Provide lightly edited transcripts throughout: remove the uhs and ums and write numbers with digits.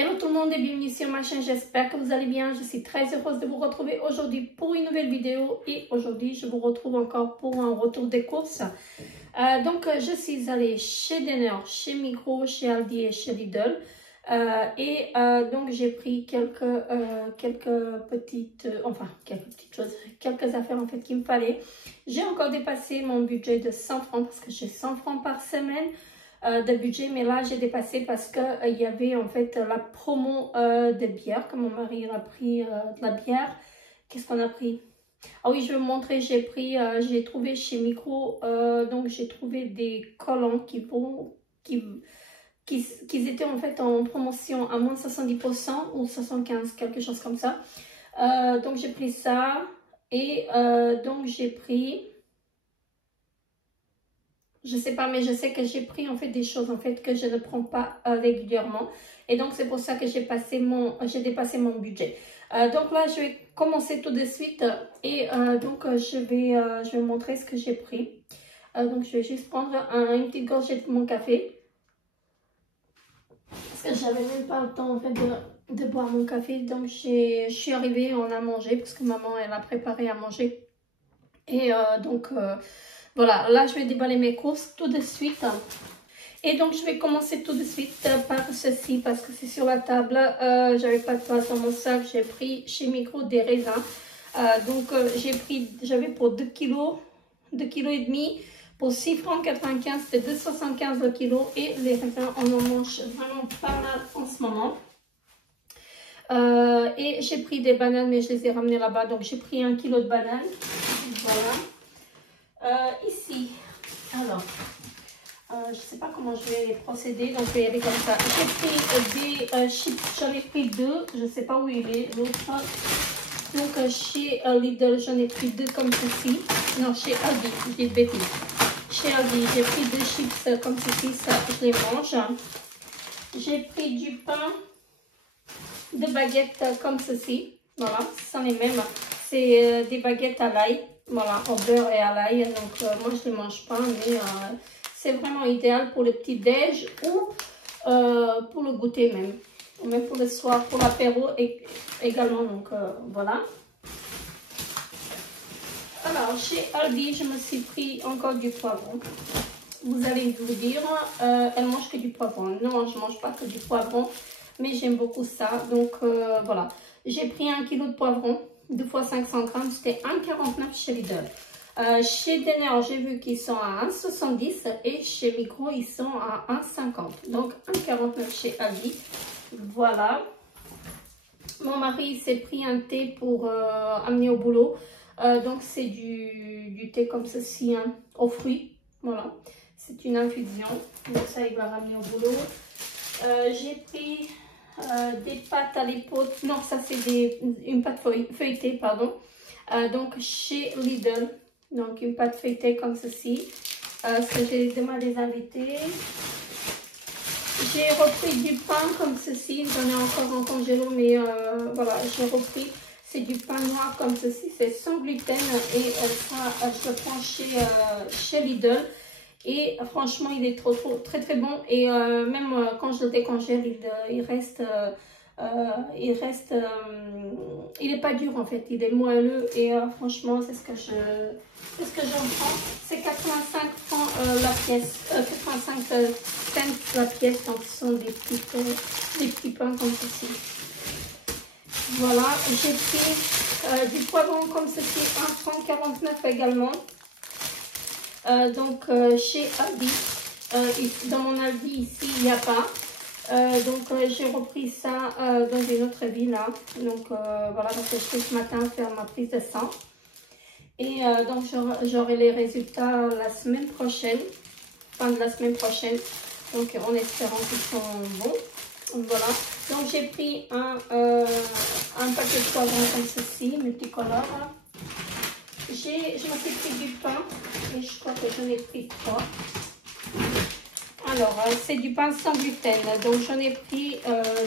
Hello tout le monde et bienvenue sur ma chaîne, j'espère que vous allez bien. Je suis très heureuse de vous retrouver aujourd'hui pour une nouvelle vidéo et aujourd'hui je vous retrouve encore pour un retour des courses. Je suis allée chez Denner, chez Migros, chez Aldi et chez Lidl. Donc j'ai pris quelques petites choses, quelques affaires en fait qu'il me fallait. J'ai encore dépassé mon budget de 100 francs parce que j'ai 100 francs par semaine de budget, mais là j'ai dépassé parce que il y avait en fait la promo de bière, que mon mari a pris de la bière. Qu'est-ce qu'on a pris? Ah oui, je vais vous montrer, j'ai trouvé chez Migros, donc j'ai trouvé des collants qui étaient en fait en promotion à moins de 70% ou 75%, quelque chose comme ça. Donc j'ai pris ça et donc j'ai pris, je sais pas, mais je sais que j'ai pris en fait des choses en fait que je ne prends pas régulièrement et donc c'est pour ça que j'ai dépassé mon budget. Donc là je vais commencer tout de suite et je vais vous montrer ce que j'ai pris. Donc je vais juste prendre une petite gorgée de mon café parce que j'avais même pas le temps en fait de boire mon café. Donc je suis arrivée, on a mangé parce que maman elle a préparé à manger et voilà, là je vais déballer mes courses tout de suite. Et donc je vais commencer tout de suite par ceci parce que c'est sur la table. J'avais pas de place dans mon sac, j'ai pris chez Migros des raisins. J'avais pour 2 kg et demi. Pour 6 francs 95, c'était 2,75 le kilo. Et les raisins, on en mange vraiment pas mal en ce moment. Et j'ai pris des bananes, mais je les ai ramenées là-bas. Donc j'ai pris 1 kg de bananes. Voilà. Ici, alors, je ne sais pas comment je vais procéder. Donc je vais y aller comme ça. J'ai pris des chips, j'en ai pris 2. Je ne sais pas où il est, l'autre. Donc chez Lidl, j'en ai pris 2 comme ceci. Non, chez Aldi, je dis bêtise. Chez Aldi, j'ai pris 2 chips comme ceci, ça je les mange. J'ai pris du pain de baguettes comme ceci. Voilà, ce sont les mêmes. C'est des baguettes à l'ail. Voilà, au beurre et à l'ail. Donc moi je ne les mange pas, mais c'est vraiment idéal pour le petit déj ou pour le goûter même. Ou même pour le soir, pour l'apéro également. Donc voilà. Alors, chez Aldi, je me suis pris encore du poivron. Vous allez vous dire, elle mange que du poivron. Non, je ne mange pas que du poivron, mais j'aime beaucoup ça. Donc, voilà. J'ai pris 1 kg de poivron, 2 fois 500 grammes. C'était 1,49 chez Lidl. Chez Denner, j'ai vu qu'ils sont à 1,70 et chez Migros, ils sont à 1,50. Donc, 1,49 chez Aldi. Voilà. Mon mari s'est pris un thé pour amener au boulot. Donc c'est du thé comme ceci, hein, aux fruits. Voilà, c'est une infusion. Donc ça, il va ramener au boulot. J'ai pris des pâtes à l'épaule. Non, ça c'est une pâte feuilletée, pardon. Donc chez Lidl. Donc une pâte feuilletée comme ceci. Ce que j'ai demandé les invités. J'ai repris du pain comme ceci. J'en ai encore en congélo, mais voilà, j'ai repris. C'est du pain noir comme ceci, c'est sans gluten et ça, je le prends chez Lidl. Et franchement, il est très bon. Et même quand je le décongèle, il est pas dur en fait, il est moelleux. Et franchement, c'est ce que j'en prends. C'est 85 francs la pièce, 85 cents la pièce. Donc ce sont des petits pains comme ceci. Voilà, j'ai pris du poivron comme ceci, 1,49 franc également. Chez Aldi, dans mon Aldi ici, il n'y a pas. J'ai repris ça dans une autre ville. Là. Donc, voilà, parce que je suis ce matin faire ma prise de sang. Et donc, j'aurai les résultats la semaine prochaine, fin de la semaine prochaine. Donc, en espérant qu'ils sont bons. Voilà, donc j'ai pris un paquet de poivrons comme ceci, multicolore. Je me suis pris du pain et je crois que j'en ai pris 3. Alors, c'est du pain sans gluten, donc j'en ai pris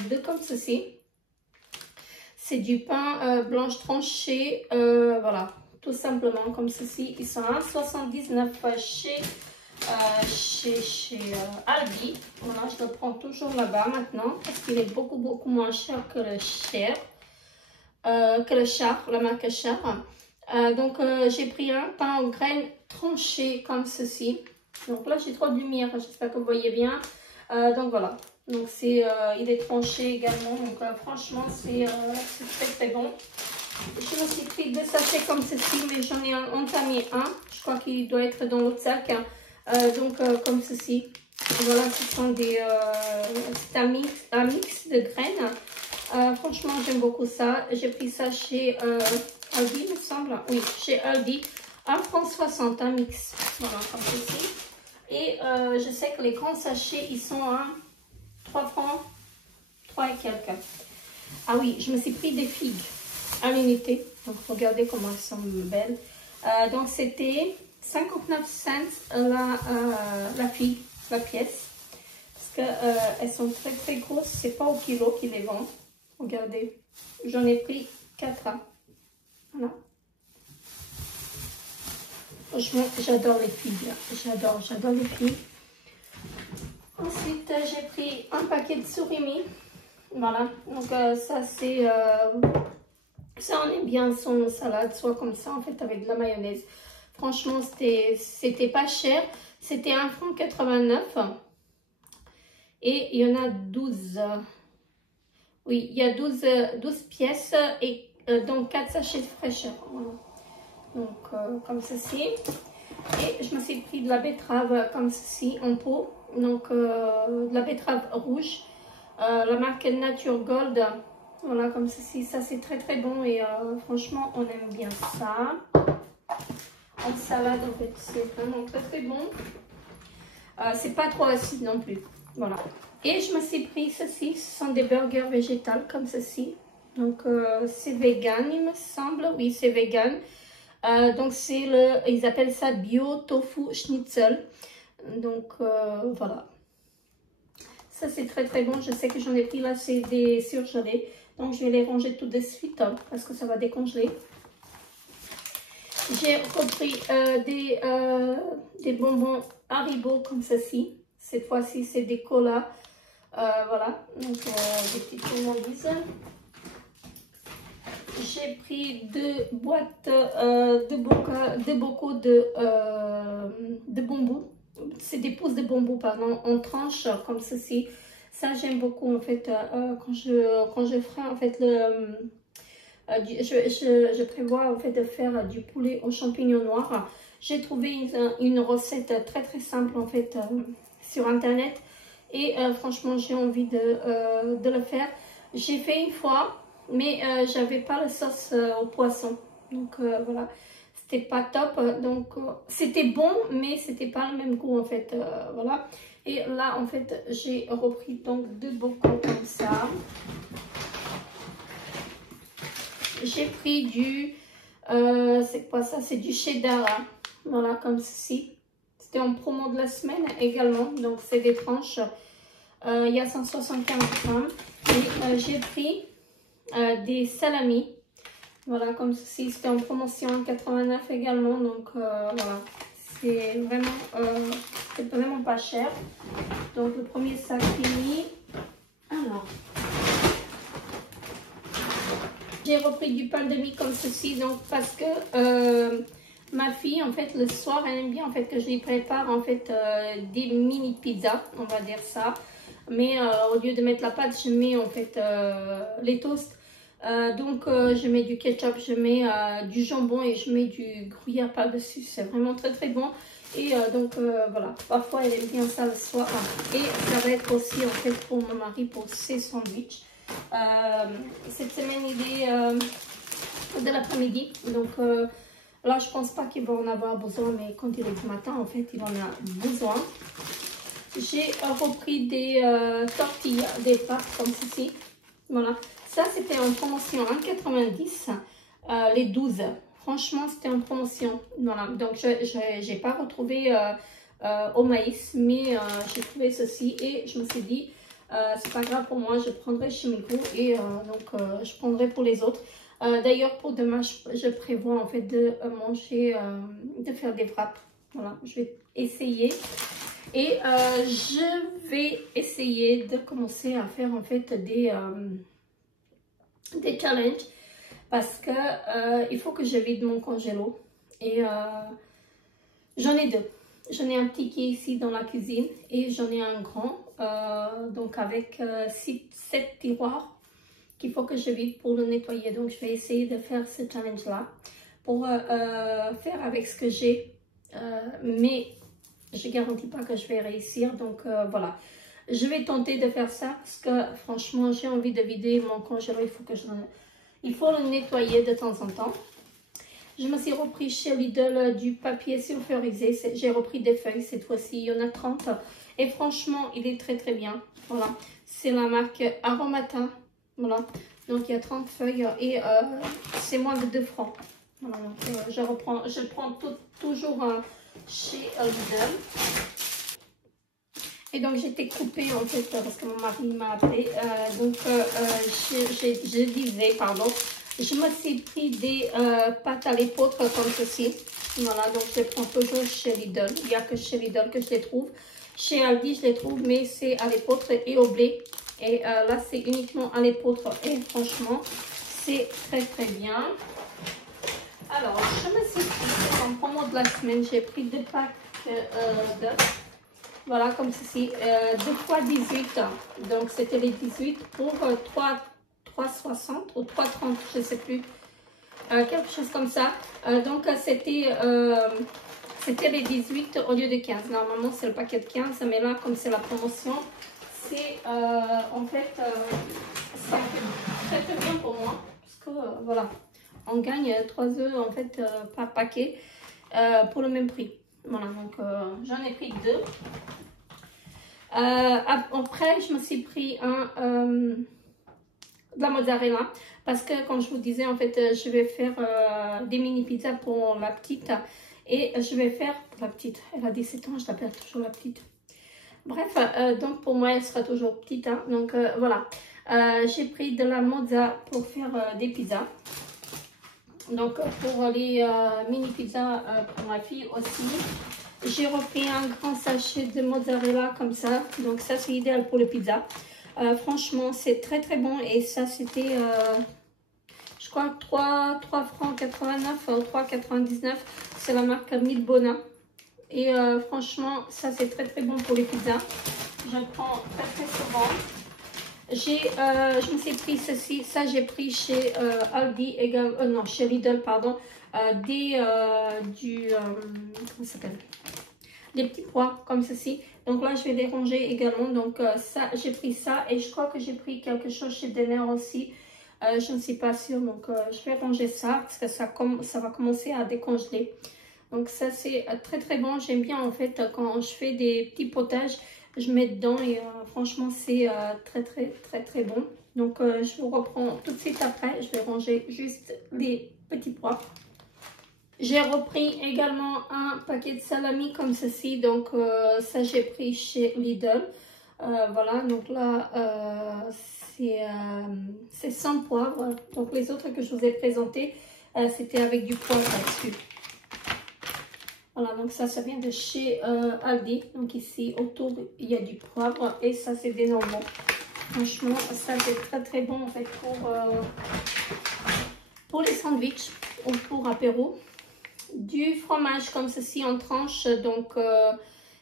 2 comme ceci. C'est du pain blanche tranchée, voilà, tout simplement comme ceci. Ils sont à 1,79 chez chez Aldi. Voilà, je le prends toujours là-bas maintenant parce qu'il est beaucoup moins cher que le char, la marque Char. Donc j'ai pris un pain aux graines tranché comme ceci. Donc là j'ai trop de lumière, j'espère que vous voyez bien. Donc voilà, donc il est tranché également. Donc franchement c'est très bon. Je me suis pris 2 sachets comme ceci, mais j'en ai entamé un. Je crois qu'il doit être dans l'autre sac. Donc comme ceci. Voilà, ce sont un mix de graines. Franchement, j'aime beaucoup ça. J'ai pris ça chez Aldi, il me semble. Oui, chez Aldi. 1,60 franc, un mix. Voilà, comme ceci. Et je sais que les grands sachets, ils sont à 3 francs, 3 et quelques. Ah oui, je me suis pris des figues à l'unité. Donc, regardez comment elles sont belles. Donc, c'était 59 cents la figue, la pièce. Parce qu'elles sont très grosses. C'est pas au kilo qu'ils les vendent. Regardez, j'en ai pris 4. Voilà. Franchement, j'adore les figues. J'adore les figues. Ensuite, j'ai pris un paquet de surimi. Voilà. Donc, ça, c'est... ça, on aime bien son salade, soit comme ça, en fait, avec de la mayonnaise. Franchement, c'était pas cher. C'était 1,89 franc. Et il y en a 12. Oui, il y a 12 pièces et donc 4 sachets de fraîcheur. Voilà. Donc, comme ceci. Et je me suis pris de la betterave comme ceci, en pot. Donc, de la betterave rouge. La marque Nature Gold. Voilà, comme ceci. Ça, c'est très bon. Et franchement, on aime bien ça. En salade, en fait, c'est vraiment très bon. C'est pas trop acide non plus. Voilà. Et je me suis pris ceci. Ce sont des burgers végétales comme ceci. Donc, c'est vegan, il me semble. Oui, c'est vegan. Donc, ils appellent ça bio tofu schnitzel. Donc, voilà. Ça, c'est très bon. Je sais que j'en ai pris là, c'est des surgelés. Donc, je vais les ranger tout de suite hein, parce que ça va décongeler. J'ai repris des bonbons Haribo comme ceci. Cette fois-ci, c'est des colas. Voilà, donc des petites gourmandises. J'ai pris 2 boîtes, 2 bocaux de bambou. C'est des pousses de bambou, pardon, en tranches comme ceci. Ça, j'aime beaucoup en fait quand je ferai en fait je prévois en fait de faire du poulet aux champignons noirs. J'ai trouvé une recette très simple en fait sur internet et franchement j'ai envie de le faire. J'ai fait une fois mais j'avais pas la sauce au poisson, donc voilà, c'était pas top. Donc c'était bon mais c'était pas le même goût en fait, voilà. Et là en fait j'ai repris donc 2 bocaux comme ça. J'ai pris du, c'est quoi ça? C'est du cheddar, hein. Voilà, comme ceci. C'était en promo de la semaine également, donc c'est des tranches. Il y a 175 grammes. Et j'ai pris des salamis. Voilà, comme ceci. C'était en promotion à 89 également, donc voilà. C'est vraiment pas cher. Donc le premier sac fini. Alors... J'ai repris du pain de mie comme ceci, donc parce que ma fille, en fait, le soir, elle aime bien en fait que je lui prépare en fait des mini pizzas, on va dire ça. Mais au lieu de mettre la pâte, je mets en fait les toasts. Donc je mets du ketchup, je mets du jambon et je mets du gruyère par-dessus. C'est vraiment très bon. Et donc voilà, parfois elle aime bien ça le soir. Et ça va être aussi en fait pour mon mari pour ses sandwichs. Cette semaine il est de l'après-midi, donc là je pense pas qu'il va en avoir besoin, mais quand il est du matin en fait il en a besoin. J'ai repris des tortillas, des pâtes comme ceci. Voilà, ça c'était en promotion 1,90 les 12. Franchement c'était en promotion. Voilà, donc j'ai pas retrouvé au maïs, mais j'ai trouvé ceci et je me suis dit c'est pas grave pour moi, je prendrai chez Migros et donc je prendrai pour les autres. D'ailleurs pour demain je prévois en fait de manger, de faire des wraps. Voilà, je vais essayer. Et je vais essayer de commencer à faire en fait des challenges. Parce que il faut que je vide mon congélo. Et j'en ai deux. J'en ai un petit qui est ici dans la cuisine. Et j'en ai un grand. Donc avec 7 tiroirs qu'il faut que je vide pour le nettoyer. Donc je vais essayer de faire ce challenge là. Pour faire avec ce que j'ai. Mais je ne garantis pas que je vais réussir. Donc voilà. Je vais tenter de faire ça. Parce que franchement j'ai envie de vider mon congélo. Il faut le nettoyer de temps en temps. Je me suis repris chez Lidl du papier sulfurisé. J'ai repris des feuilles cette fois-ci. Il y en a 30. Et franchement, il est très très bien. Voilà. C'est la marque Aromata. Voilà. Donc il y a 30 feuilles et c'est moins de 2 francs. Voilà. Donc je prends toujours chez Lidl. Et donc j'étais coupée en fait parce que mon mari m'a appelé. Je disais, pardon, je me suis pris des pâtes à l'épeautre comme ceci. Voilà, donc je les prends toujours chez Lidl. Il n'y a que chez Lidl que je les trouve. Chez Aldi je les trouve, mais c'est à l'épeautre et au blé. Et là c'est uniquement à l'épeautre. Et franchement, c'est très très bien. Alors, je me suis pris, en promo de la semaine, j'ai pris 2 packs d'œufs. Voilà, comme ceci, 2 fois 18. Donc, c'était les 18 pour 3,60 ou 3,30, je ne sais plus. Quelque chose comme ça. Donc, c'était les 18 au lieu de 15. Normalement, c'est le paquet de 15. Mais là, comme c'est la promotion, c'est en fait, ça fait très bien pour moi. Parce que, voilà, on gagne 3 œufs en fait par paquet pour le même prix. Voilà, donc j'en ai pris 2. Après, je me suis pris de la mozzarella. Parce que, comme je vous disais, en fait, je vais faire des mini pizzas pour la petite. Et je vais faire pour la petite. Elle a 17 ans, je l'appelle toujours la petite. Bref, donc pour moi, elle sera toujours petite. Hein, donc voilà. J'ai pris de la mozza pour faire des pizzas. Donc pour les mini pizzas pour ma fille aussi. J'ai repris un grand sachet de mozzarella comme ça. Donc ça c'est idéal pour les pizzas. Franchement c'est très très bon. Et ça c'était je crois 3 francs 89 ou 3,99. C'est la marque Milbona. Et franchement ça c'est très très bon pour les pizzas. Je le prends très très souvent. Je me suis pris ceci, ça j'ai pris chez Aldi, non chez Lidl pardon, comment ça s'appelle, des petits pois comme ceci. Donc là je vais les ranger également, donc ça j'ai pris ça et je crois que j'ai pris quelque chose chez Denner aussi, je ne suis pas sûre, donc je vais ranger ça parce que ça va commencer à décongeler. Donc ça c'est très très bon, j'aime bien en fait quand je fais des petits potages. Je mets dedans et franchement c'est très très très très bon. Donc je vous reprends tout de suite après. Je vais ranger juste les petits pois. J'ai repris également un paquet de salami comme ceci. Donc ça j'ai pris chez Lidl. Voilà, donc là c'est sans poivre. Donc les autres que je vous ai présentés c'était avec du poivre là-dessus. Voilà, donc ça vient de chez Aldi. Donc ici, autour, il y a du poivre et ça, c'est des normaux. Franchement, ça, c'est très très bon en fait pour les sandwichs ou pour apéro. Du fromage comme ceci en tranches. Donc,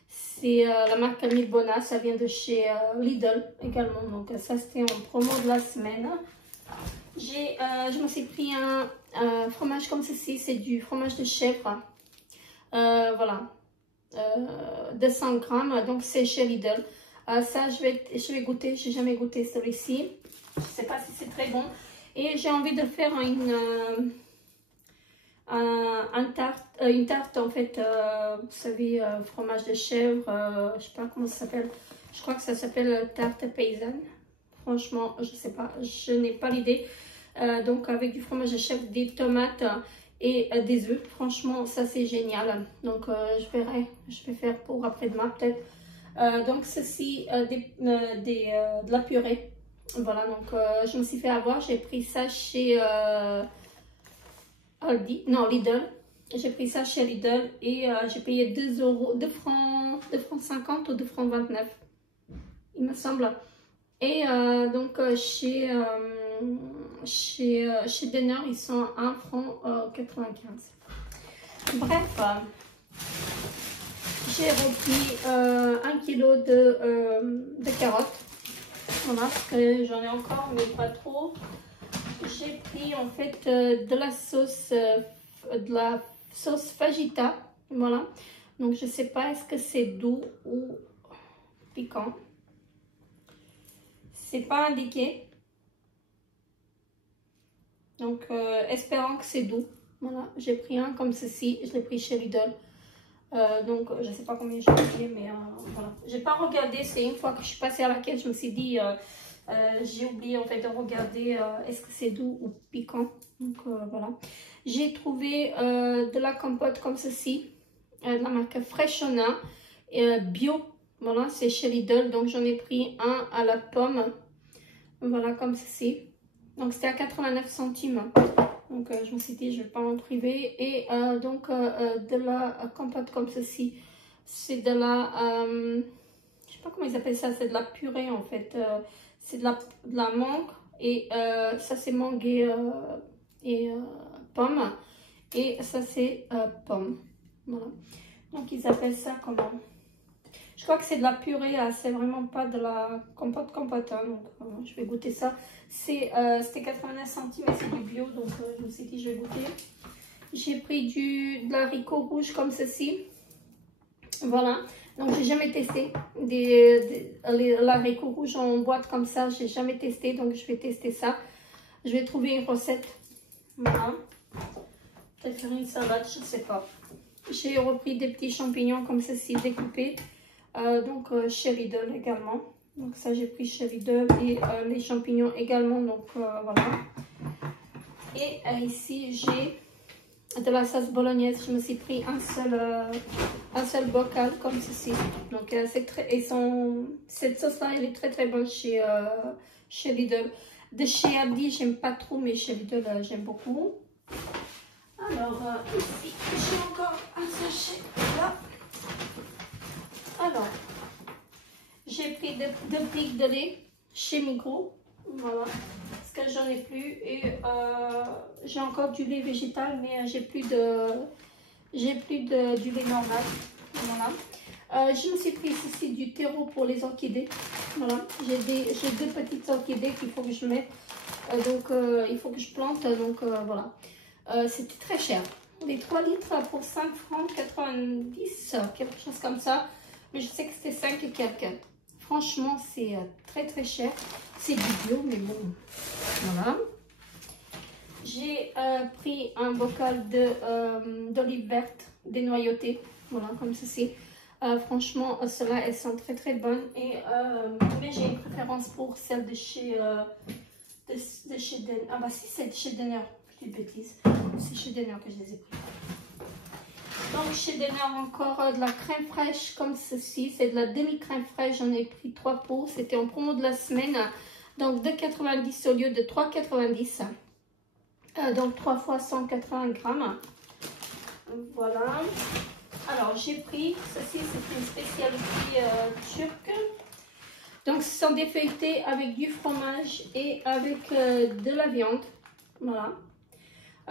c'est la marque Milbona. Ça vient de chez Lidl également. Donc, ça, c'était en promo de la semaine. Je me suis pris un fromage comme ceci. C'est du fromage de chèvre. Voilà, 200 grammes, donc c'est chez Lidl. Ça je vais goûter, j'ai jamais goûté celui-ci, je sais pas si c'est très bon. Et j'ai envie de faire une tarte en fait, vous savez, fromage de chèvre, je sais pas comment ça s'appelle, je crois que ça s'appelle tarte paysanne. Franchement je sais pas, je n'ai pas l'idée. Donc avec du fromage de chèvre, des tomates et des œufs. Franchement ça c'est génial. Donc je verrai, je vais faire pour après-demain peut-être. Donc ceci de la purée. Voilà, donc je me suis fait avoir, j'ai pris ça chez Aldi, non Lidl. J'ai pris ça chez Lidl et j'ai payé 2 euros, 2 francs 50 ou 2 francs 29, il me semble. Et donc chez Denner, ils sont à 1 franc 95. Bref, j'ai repris 1 kilo de carottes. Voilà, parce que j'en ai encore, mais pas trop. J'ai pris en fait de la sauce fajita. Voilà. Donc je sais pas, est-ce que c'est doux ou piquant. C'est pas indiqué. Donc espérant que c'est doux. Voilà, j'ai pris un comme ceci. Je l'ai pris chez Lidl. Donc je sais pas combien j'ai payé, mais voilà. J'ai pas regardé. C'est une fois que je suis passée à la caisse, je me suis dit j'ai oublié en fait de regarder est-ce que c'est doux ou piquant. Donc voilà. J'ai trouvé de la compote comme ceci, de la marque Freshona, bio. Voilà, c'est chez Lidl. Donc j'en ai pris un à la pomme. Voilà, comme ceci. Donc c'était à 89 centimes. Donc je me suis dit je vais pas m'en priver. Et donc de la compote comme ceci. C'est de la je sais pas comment ils appellent ça, c'est de la purée en fait. C'est de la mangue et ça c'est mangue et pomme. Et ça c'est pomme. Voilà. Donc ils appellent ça comment? Je crois que c'est de la purée, c'est vraiment pas de la compote. Hein, donc je vais goûter ça. C'était 89 centimes et c'est du bio, donc je me suis dit je vais goûter. J'ai pris de l'haricot rouge comme ceci. Voilà, donc j'ai jamais testé l'haricot rouge en boîte comme ça, j'ai jamais testé, donc je vais tester ça. Je vais trouver une recette. Voilà, peut-être faire une salade, je sais pas. J'ai repris des petits champignons comme ceci découpés. Donc chez Lidl également. Donc ça j'ai pris chez Lidl et les champignons également. Donc voilà. Et ici j'ai de la sauce bolognaise. Je me suis pris un seul bocal comme ceci. Donc cette sauce là elle est très bonne chez Lidl. De chez Aldi j'aime pas trop, mais chez Lidl j'aime beaucoup. Alors ici j'ai encore un sachet là. Alors, j'ai pris deux briques de lait chez Migros, voilà, parce que j'en ai plus et j'ai encore du lait végétal, mais j'ai plus du lait normal, voilà. Je me suis pris ici du terreau pour les orchidées, voilà. J'ai deux petites orchidées qu'il faut que je mette, donc il faut que je plante, donc voilà. C'était très cher, les 3 litres pour 5 francs 90, quelque chose comme ça. Mais je sais que c'était 5 et quelques. Franchement, c'est très cher. C'est du bio, mais bon. Voilà. J'ai pris un bocal d'olives vertes dénoyautées. Voilà, comme ceci. Franchement, celles-là, elles sont très bonnes. Mais j'ai une préférence pour celles de chez Denner. Ah bah si, c'est de chez Denner. Je dis bêtise. C'est chez Denner que je les ai pris. Donc chez Denner encore de la crème fraîche comme ceci, c'est de la demi-crème fraîche, j'en ai pris 3 pots, c'était en promo de la semaine, donc 2,90 au lieu de 3,90, donc 3 fois 180 grammes, voilà. Alors j'ai pris, ceci c'est une spécialité turque, donc ce sont des feuilletés avec du fromage et avec de la viande, voilà.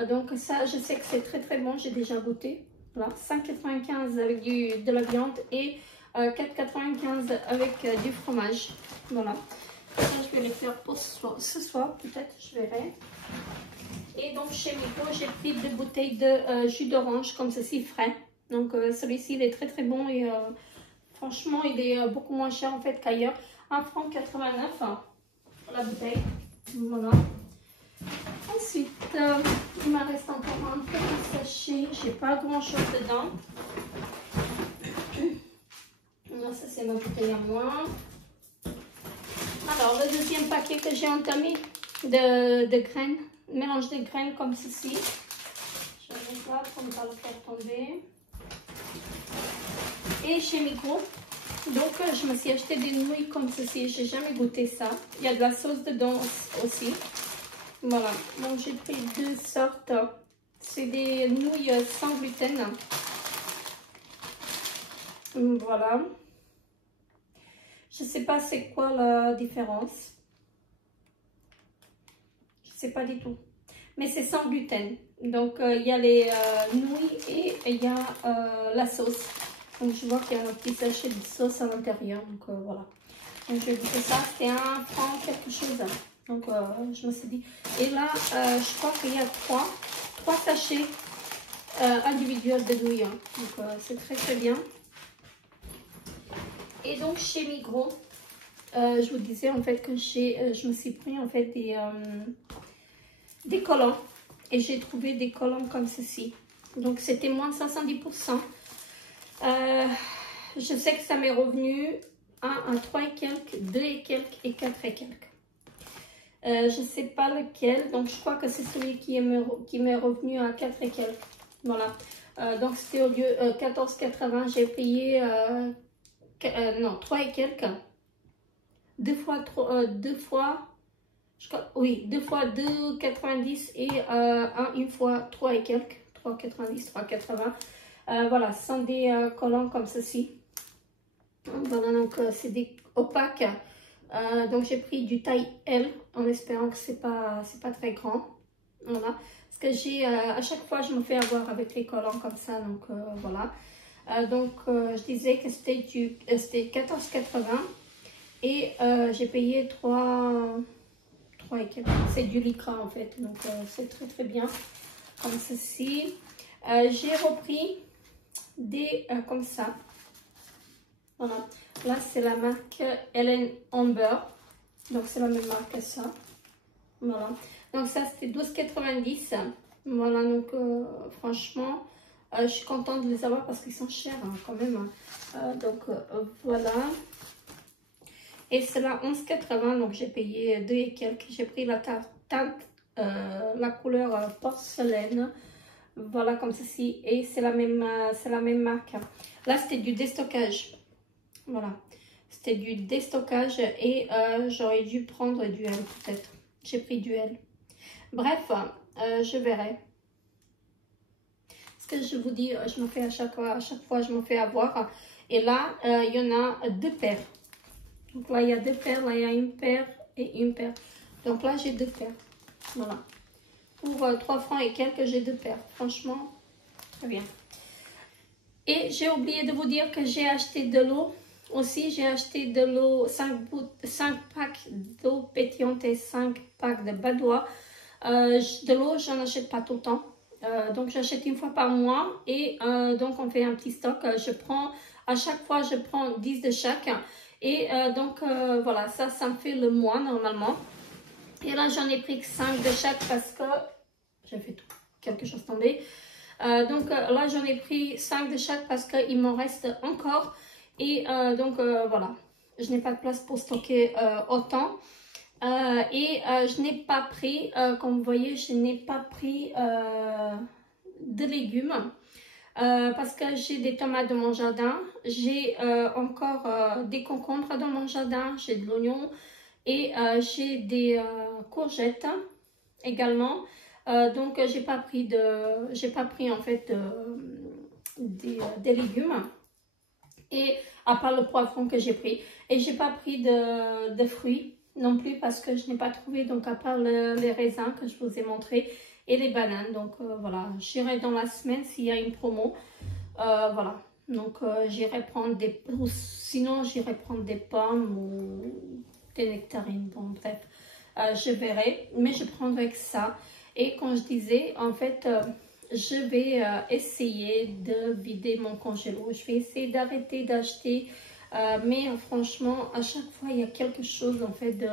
Donc ça je sais que c'est très bon, j'ai déjà goûté. Voilà, 5,95 avec de la viande et 4,95 avec du fromage. Voilà. Ça, je vais les faire pour ce soir, peut-être, je verrai. Et donc, chez Migros, j'ai pris 2 bouteilles de jus d'orange, comme ceci, frais. Donc, celui-ci, il est très bon et franchement, il est beaucoup moins cher en fait qu'ailleurs. 1,89 franc la bouteille. Voilà. Ensuite, il me reste encore un petit sachet. J'ai pas grand chose dedans. Non, ça c'est ma bouteille à moi. Alors, le deuxième paquet que j'ai entamé de graines, mélange de graines comme ceci. Je vais mettre là pour ne pas le faire tomber. Et chez Migros, donc je me suis acheté des nouilles comme ceci. J'ai jamais goûté ça. Il y a de la sauce dedans aussi. Voilà, donc j'ai pris 2 sortes C'est des nouilles sans gluten. Voilà. Je sais pas c'est quoi la différence. Je sais pas du tout. Mais c'est sans gluten. Donc, il y a les nouilles et il y a la sauce. Donc, je vois qu'il y a un petit sachet de sauce à l'intérieur. Donc, voilà. Donc, je goûter ça. C'était un franc quelque chose. Donc, je me suis dit. Et là, je crois qu'il y a trois sachets individuels de nouilles. Donc, c'est très, très bien. Et donc, chez Migros, je vous disais en fait que je me suis pris en fait des collants. Et j'ai trouvé des collants comme ceci. Donc, c'était moins de 70%. Je sais que ça m'est revenu à 3 et quelques, 2 et quelques et 4 et quelques. Je ne sais pas lequel. Donc, je crois que c'est celui qui m'est revenu à 4 et quelques. Voilà. Donc, c'était au lieu 14,80. J'ai payé non, 3 et quelques. Deux fois 2,90 et une fois 3 et quelques, 3,90, 3,80. Voilà, ce sont des collants comme ceci. Voilà, donc c'est des opaques. Donc j'ai pris du taille L en espérant que c'est pas très grand. Voilà, parce que à chaque fois je me fais avoir avec les collants comme ça, donc voilà. Donc je disais que c'était 14,80 et j'ai payé 3 et quelques. C'est du lycra en fait, donc c'est très très bien comme ceci. J'ai repris des comme ça. Voilà, là c'est la marque Ellen Amber, donc c'est la même marque que ça. Voilà, donc ça c'était 12,90. Voilà, donc franchement je suis contente de les avoir parce qu'ils sont chers hein, quand même. Donc voilà. Et c'est la 11,80, donc j'ai payé 2 et quelques. J'ai pris la teinte, la couleur porcelaine. Voilà, comme ceci. Et c'est la même marque. Là, c'était du déstockage. Voilà. C'était du déstockage et j'aurais dû prendre du L peut-être. J'ai pris du L. Bref, je verrai. Ce que je vous dis, je me fais à chaque fois, je me fais avoir. Et là, il y en a 2 paires. Donc là, il y a 2 paires, là, il y a une paire et une paire. Donc là, j'ai 2 paires. Voilà. Pour 3 francs et quelques, j'ai 2 paires. Franchement, très bien. Et j'ai oublié de vous dire que j'ai acheté de l'eau. Aussi, j'ai acheté de l'eau, 5 packs d'eau pétillante et 5 packs de badois. De l'eau, j'en achète pas tout le temps. Donc, j'achète une fois par mois. Et donc, on fait un petit stock. À chaque fois, je prends 10 de chaque. Et donc voilà, ça me fait le mois normalement. Et là j'en ai pris que 5 de chaque parce que j'ai fait quelque chose tomber. Donc là j'en ai pris 5 de chaque parce qu'il m'en reste encore. Et donc voilà, je n'ai pas de place pour stocker autant. Et je n'ai pas pris, comme vous voyez, je n'ai pas pris de légumes. Parce que j'ai des tomates dans mon jardin, j'ai encore des concombres dans mon jardin, j'ai de l'oignon et j'ai des courgettes également. Donc j'ai pas pris en fait des légumes. Et à part le poivron que j'ai pris. Et j'ai pas pris de fruits non plus parce que je n'ai pas trouvé, donc à part les raisins que je vous ai montré et les bananes. Donc voilà, j'irai dans la semaine s'il y a une promo. Voilà, donc j'irai prendre sinon j'irai prendre des pommes ou des nectarines. Bon bref, je verrai, mais je prendrai que ça. Et quand je disais, en fait, je vais essayer de vider mon congélo. Je vais essayer d'arrêter d'acheter, mais franchement, à chaque fois, il y a quelque chose en fait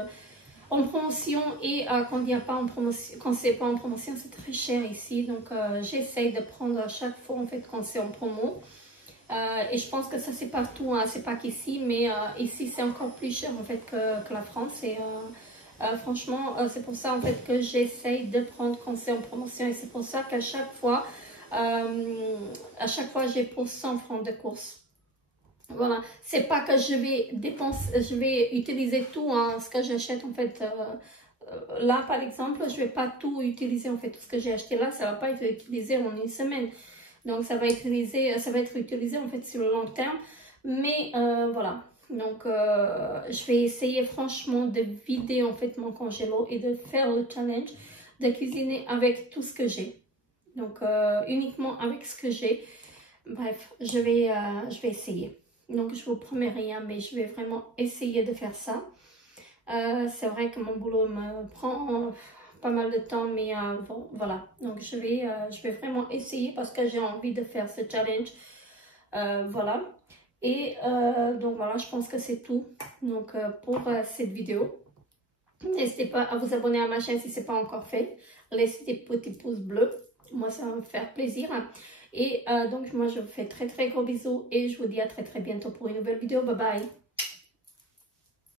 en promotion et quand il n'y a pas en promotion, quand c'est pas en promotion, c'est très cher ici. Donc, j'essaye de prendre à chaque fois en fait quand c'est en promo. Et je pense que ça c'est partout, hein, c'est pas qu'ici, mais ici c'est encore plus cher en fait que la France. Et franchement, c'est pour ça en fait que j'essaye de prendre quand c'est en promotion. Et c'est pour ça qu'à chaque fois, j'ai pour 100 francs de course. Voilà, c'est pas que je vais utiliser tout hein, ce que j'achète en fait là, par exemple, je vais pas tout utiliser. En fait, tout ce que j'ai acheté là, ça va pas être utilisé en une semaine. Donc, ça va être utilisé en fait sur le long terme. Mais voilà. Donc, je vais essayer franchement de vider en fait mon congélo et de faire le challenge de cuisiner avec tout ce que j'ai. Donc, uniquement avec ce que j'ai. Bref, je vais essayer. Donc, je vous promets rien, mais je vais vraiment essayer de faire ça. C'est vrai que mon boulot me prend pas mal de temps, mais bon, voilà. Donc, je vais vraiment essayer parce que j'ai envie de faire ce challenge. Voilà. Et donc, voilà, je pense que c'est tout donc, pour cette vidéo. N'hésitez pas à vous abonner à ma chaîne si ce n'est pas encore fait. Laissez des petits pouces bleus. Moi, ça va me faire plaisir. Et donc, moi, je vous fais très, très gros bisous. Et je vous dis à très, très bientôt pour une nouvelle vidéo. Bye bye.